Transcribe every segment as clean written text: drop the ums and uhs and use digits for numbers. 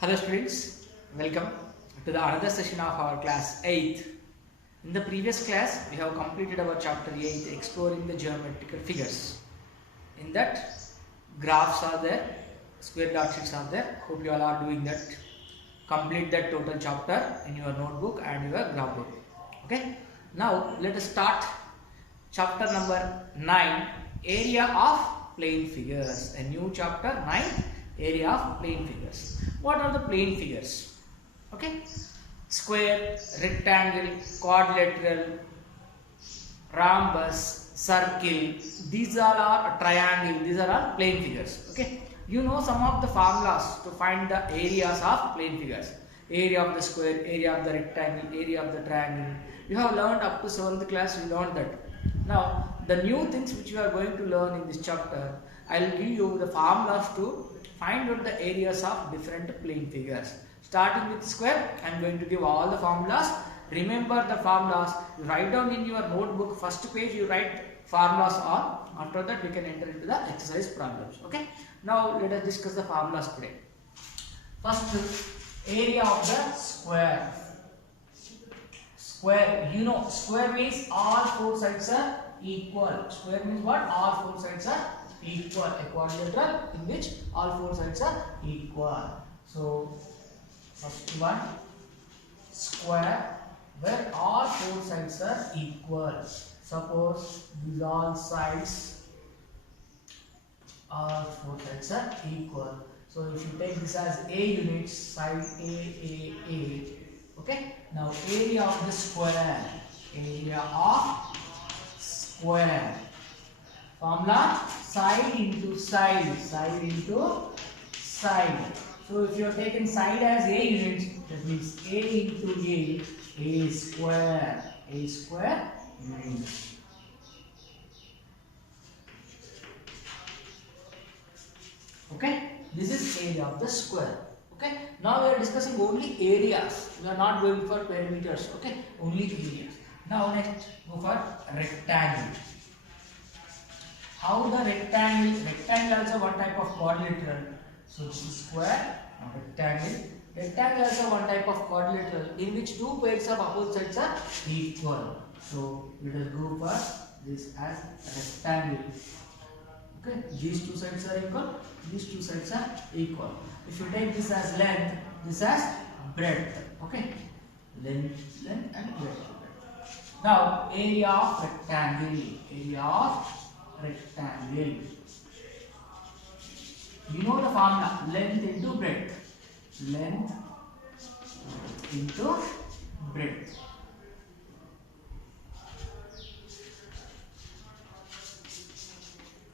Hello students, welcome to the another session of our class 8th. In the previous class, we have completed our chapter 8, exploring the geometrical figures. In that, graphs are there, square dot sheets are there. Hope you all are doing that. Complete that total chapter in your notebook and your graph book. Okay. Now let us start chapter number 9, area of plane figures. A new chapter 9, area of plane figures. What are the plane figures? Okay, square, rectangle, quadrilateral, rhombus, circle. These all are triangle. These are all plane figures. Okay, you know some of the formulas to find the areas of plane figures. Area of the square, area of the rectangle, area of the triangle. You have learned up to 7th class. You learned that. Now the new things which you are going to learn in this chapter, I will give you the formulas to find out the areas of different plane figures. Starting with square, I am going to give all the formulas. Remember the formulas. You write down in your notebook. First page you write formulas on. After that we can enter into the exercise problems. Okay. Now let us discuss the formulas today. First, area of the square. Square. You know, square means all four sides are equal. Square means what? All four sides are equal. A quadrilateral in which all four sides are equal. So first one, square where all four sides are equal. Suppose these all sides, all four sides are equal. So if you take this as A units, side A. Okay. Now area of the square. Area of square. Formula, side into side, side into side. So if you are taking side as A units, that means A into A square units. Okay, this is area of the square. Okay, now we are discussing only areas. We are not going for perimeters. Okay, only areas. Now next, go for rectangle. How the rectangle also one type of quadrilateral. So this is square, now rectangle. Rectangle also one type of quadrilateral in which two pairs of opposite sides are equal. So let us go for this as rectangle. Okay, these two sides are equal, these two sides are equal. If you take this as length, this as breadth. Okay, length and breadth. Now area of rectangle. Area of rectangle. You know the formula, length into breadth. Length into breadth.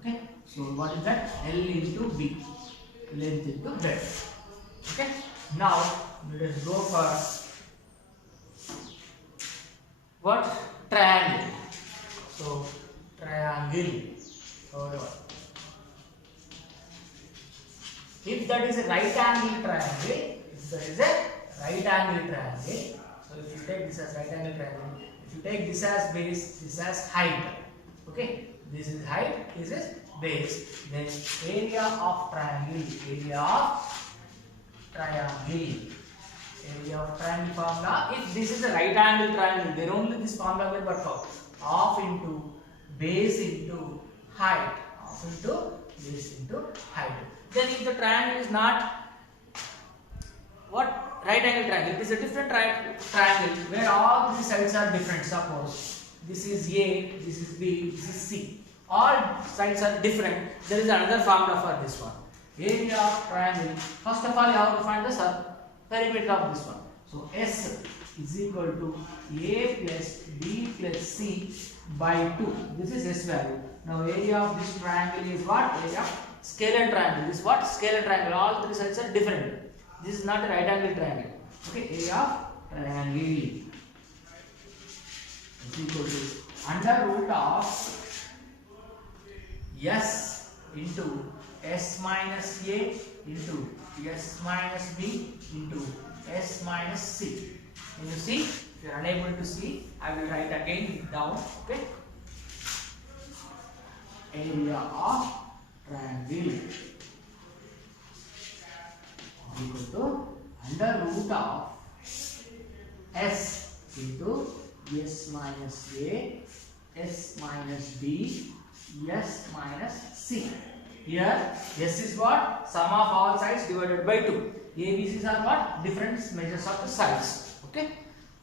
Okay, so what is that? L into B. Length into breadth. Okay, now let us go for what? Triangle. So triangle. If that is a right angle triangle, so if you take this as right angle triangle, if you take this as base, this as height, okay, this is height, this is base, then area of triangle formula. If this is a right angle triangle, then only this formula will work out. Half into base into height, half into base into height. Then if the triangle is not what? Right angle triangle, it is a different triangle where all these sides are different. Suppose this is A, this is B, this is C. All sides are different. There is another formula for this one. Area of triangle. First of all, you have to find the perimeter of this one. So S is equal to A plus B plus C by 2. This is S value. Now area of this triangle is what? Area of scalar triangle. This is what? Scalar triangle. All three sides are different. This is not a right angle triangle. Okay, area of triangle is equal to under root of S into S minus A into S minus B into S minus C. Can you see? If you are unable to see, I will write again down. Okay. Area of triangle. equal to under root of s into s minus a, s minus b, s minus c. Here s is what? Sum of all sides divided by 2. A, B, C's are what? Different measures of the sides. Okay.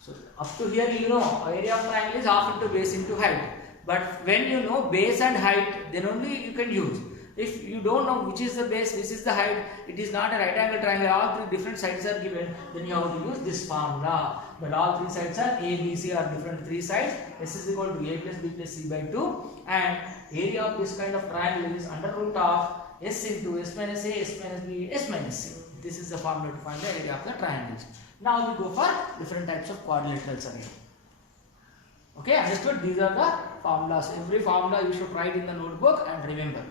So up to here you know area of triangle is half into base into height. But when you know base and height, then only you can use. If you don't know which is the base, which is the height, it is not a right angle triangle, all three different sides are given, then you have to use this formula. But all three sides are A, B, C are different three sides. S is equal to A plus B plus C by 2. And area of this kind of triangle is under root of S into S minus A, S minus B, S minus C. This is the formula to find the area of the triangles. Now we go for different types of quadrilaterals again. Okay, understood? These are the formulas. Every formula you should write in the notebook and remember.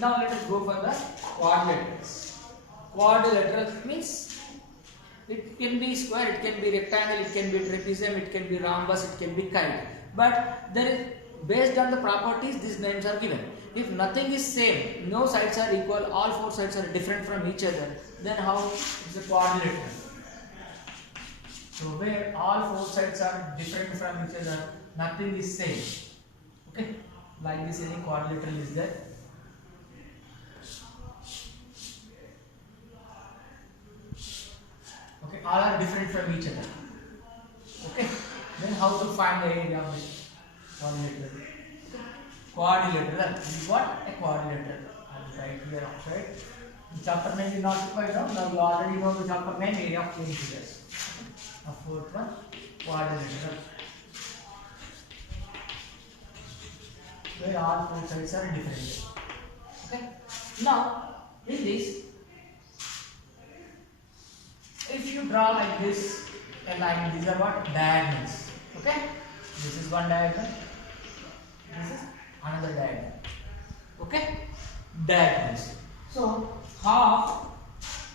Now let us go for the quadrilaterals. Quadrilateral means it can be square, it can be rectangle, it can be trapezium, it can be rhombus, it can be kite. But there is, based on the properties, these names are given. If nothing is same, no sides are equal, all four sides are different from each other, then how is a quadrilateral? So where all four sides are different from each other, nothing is same. Okay, like this any quadrilateral is there. Okay, all are different from each other. Okay, then how to find the area of this quadrilateral? Quadrilateral is what? A quadrilateral. I will write here outside. The chapter name is not quite down. Now you already know the chapter name, area of plane figures. The fourth one, quadrilateral, where all four sides are different. Okay. Now in this, if you draw like this a line, these are what? Diagonals. Okay, this is one diagonal, this is another diagonal. Okay, diagonals. So half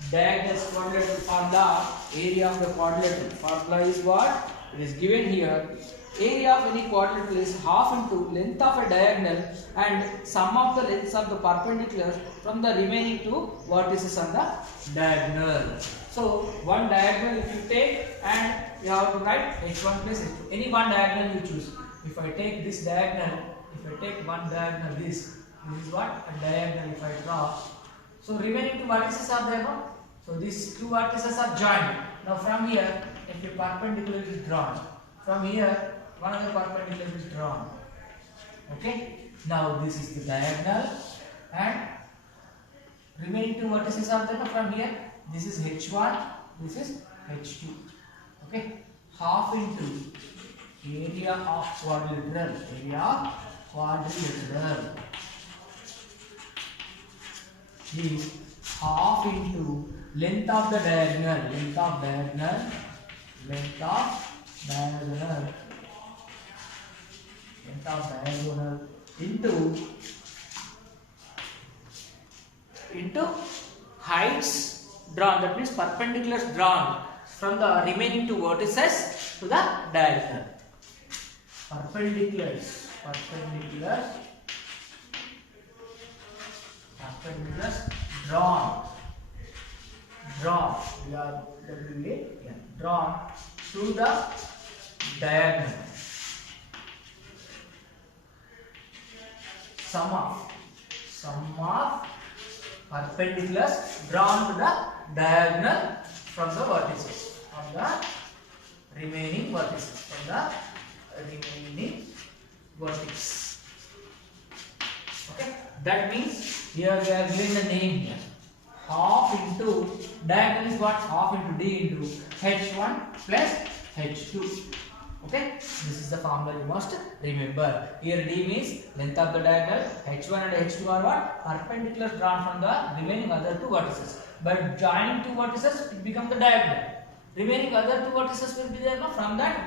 diagonals quadrilateral formula, area of the quadrilateral formula is what? It is given here. Area of any quadrilateral is half into length of a diagonal and sum of the lengths of the perpendiculars from the remaining two vertices on the diagonal. So one diagonal if you take and you have to write h1 plus h2. Any one diagonal you choose. If I take this diagonal, if I take one diagonal, this is what? A diagonal if I draw. So remaining two vertices are there, no? So these two vertices are joined. Now from here, if a perpendicular is drawn, from here one other perpendicular is drawn. Okay. Now this is the diagonal and remaining two vertices are there, no? From here, this is h1, this is h2. Okay. Half into area of quadrilateral. Area of quadrilateral is half into length of the diagonal. Length of diagonal. Length of diagonal. Length of diagonal into heights drawn, that means perpendiculars drawn from the remaining two vertices to the diagonal. Perpendiculars drawn, we are drawn to the diagonal. Sum of perpendiculars drawn to the diagonal from the vertices, from the remaining vertices, vertex. Okay, that means here we are given the name here. Half into diagonal is what? Half into d into h1 plus h2. Okay, this is the formula you must remember. Here d means length of the diagonal, h1 and h2 are what? Perpendiculars drawn from the remaining other two vertices. But joining two vertices, it becomes the diagonal. Remaining other two vertices will be there, no? From that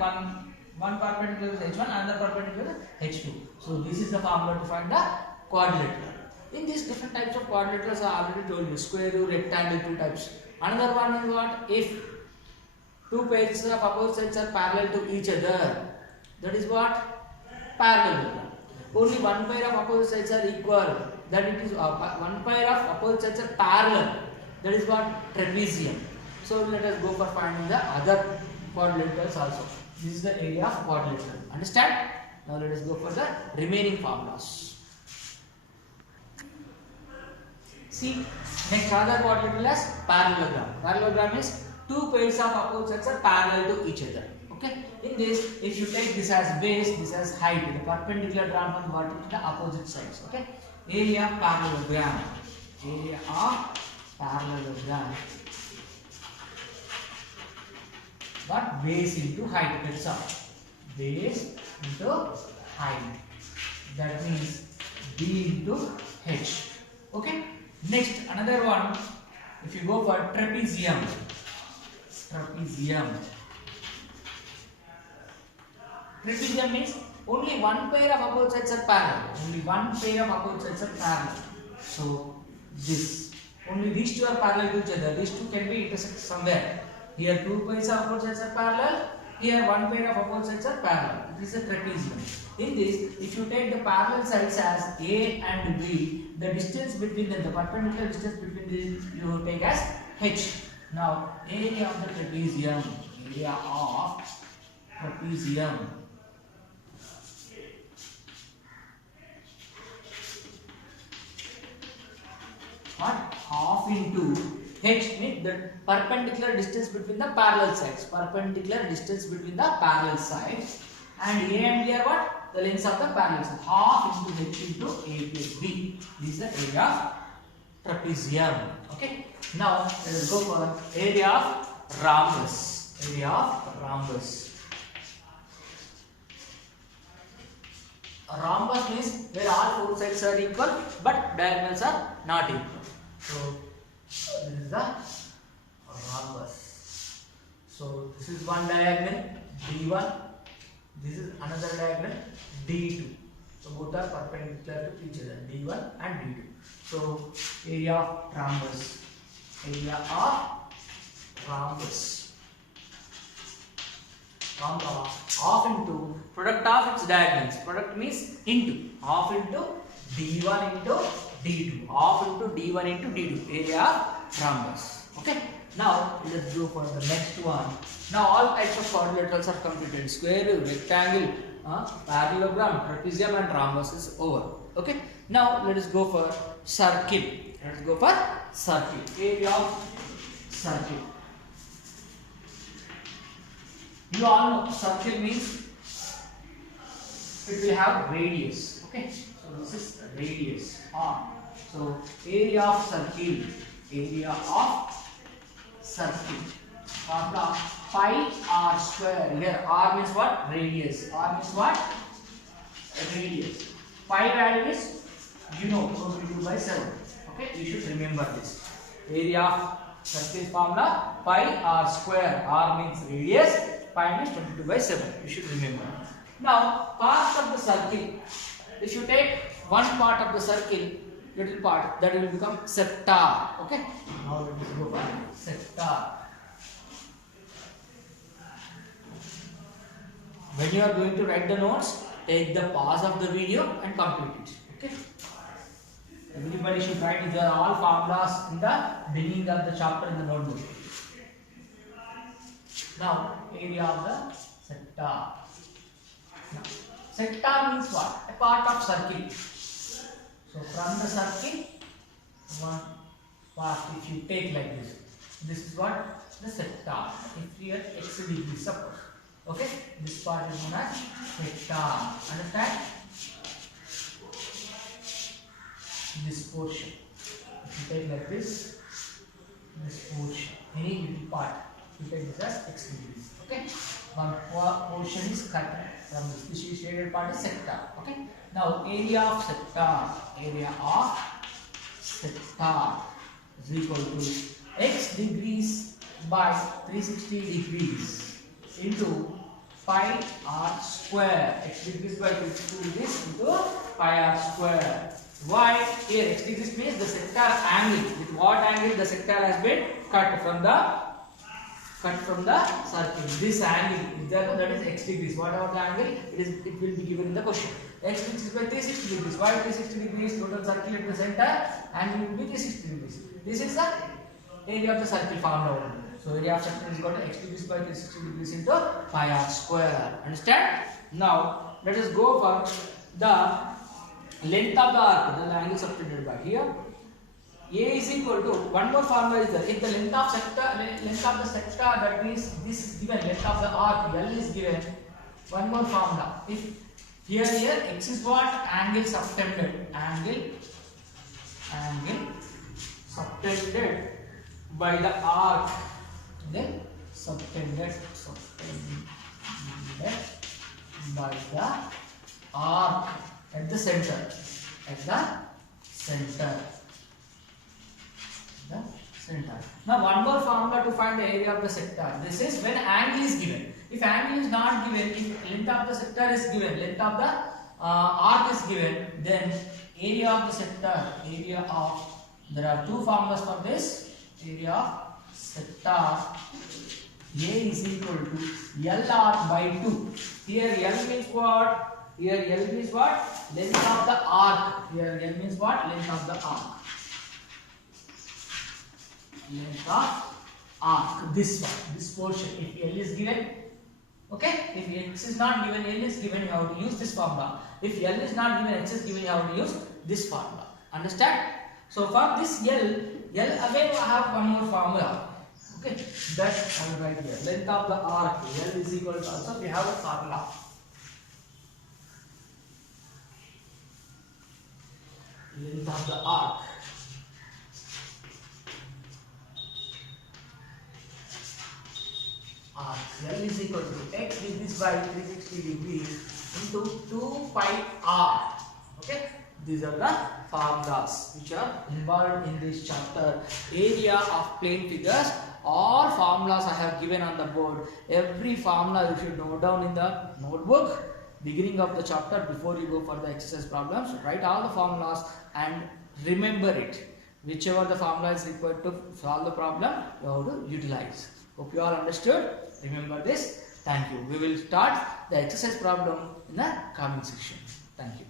one perpendicular is h1, another perpendicular is h2. So this is the formula to find the quadrilateral. In these different types of quadrilaterals, I already told you square, rectangle, two types. Another one is what? If two pairs of opposite sides are parallel to each other, that is what? Parallelogram. Only one pair of opposite sides are equal, that it is one pair of opposite sides are parallel, that is what? Trapezium. So let us go for finding the other quadrilaterals also. This is the area of quadrilateral. Understand? Now let us go for the remaining formulas. See, next other quadrilateral is parallelogram. Parallelogram is two pairs of opposite sides are parallel to each other. Okay. In this, if you take this as base, this as height, the perpendicular drawn from vertical to the opposite sides. Okay. Area of parallelogram. Area of parallelogram. But base into height. That's all. Base into height. That means B into H. Okay. Next, another one. If you go for trapezium. Trapezium. Trapezium means only one pair of opposite sides are parallel. Only one pair of opposite sides are parallel. So this. Only these two are parallel to each other. These two can be intersect somewhere. Here two pairs of opposite sides are parallel. Here one pair of opposite sides are parallel. This is a trapezium. In this, if you take the parallel sides as A and B, the distance between them, the perpendicular distance between these, you take as H. Now, area of the trapezium. Area of trapezium. What? Half into H means the perpendicular distance between the parallel sides. Perpendicular distance between the parallel sides. And A and B are what? The lengths of the parallel sides. Half into H into A plus B. This is the area of trapezium. Okay. Now let us go for area of rhombus. Area of rhombus. A rhombus means where all four sides are equal but diagonals are not equal. So this is the rhombus. So this is one diagonal D1. This is another diagonal D2. So both are perpendicular to each other, D1 and D2. So area of rhombus. Area of rhombus. Half into product of its diagonals. Product means into. Half into D1 into D2. Half into D1 into D2. Area of rhombus. Okay. Now let's go for the next one. Now all types of quadrilaterals are completed. Square, rectangle, parallelogram, trapezium and rhombus is over. Okay. Now let us go for circle. Let us go for circle. Area of circle. You all know circle means it will have radius. Okay. So this is radius R. So area of circle. Area of circle. Formula pi r square. Here r means what? Radius. R means what? Radius. Pi value is, you know, 22/7. Okay, you should remember this. Area of circle formula pi r square. R means radius. Pi means 22/7. You should remember. Now, part of the circle. If you take one part of the circle, little part, that will become sector. Okay. Now let us go for sector. When you are going to write the notes, take the pause of the video and complete it. Okay. Everybody should write. These are all formulas in the beginning of the chapter in the notebook. Now, area of the sector. Now, sector means what? A part of circle. So, from the circle, one part, if you take like this is what? The sector. If we are x degree, suppose. Okay, this part is known as sector. Understand? This portion. If you take like this portion, any little part, you take this as x degrees. Okay, one portion is cut from this is shaded part is sector. Okay, now area of sector. Area of sector is equal to x degrees by 360 degrees into pi r square. X degrees by 360 degrees into pi r square. Why? Here x degrees means the sector angle. With what angle the sector has been cut from the circle. This angle, that is x degrees. Whatever the angle, it will be given in the question. X degrees by 360 degrees. Why 360 degrees? Total circle at the center, angle will be 360 degrees. This is the area of the circle formed out. So area of circle is equal to x degrees by 360 degrees into pi r square. Understand? Now let us go for the length of the arc. The angle subtended by here. A is equal to, one more formula is there. If the length of the sector, that means this is given, length of the arc L is given. One more formula. If here x is what? Angle subtended. Angle subtended by the arc. Then subtended by the arc at the center. Now one more formula to find the area of the sector. This is when angle is given. If angle is not given, if length of the sector is given, length of the arc is given, then area of the sector, there are two formulas for this. Area of sector A is equal to L arc by 2. Here L means what? Here L means what? Length of the arc. Here L means what? Length of the arc. Length of arc. This one, this portion. If L is given, okay. If x is not given, L is given, you have to use this formula. If L is not given, x is given, you have to use this formula. Understand? So for this L again I have one more formula. Okay, that I will write here. Length of the arc L is equal to, also we have a formula. Length of the arc. L is equal to x degrees by 360 degrees into 2 pi r. Okay, these are the formulas which are involved in this chapter. Area of plane figures. All formulas I have given on the board. Every formula you should note down in the notebook. Beginning of the chapter, before you go for the exercise problems, write all the formulas and remember it. Whichever the formula is required to solve the problem, you have to utilize. Hope you all understood. Remember this. Thank you. We will start the exercise problem in the coming section. Thank you.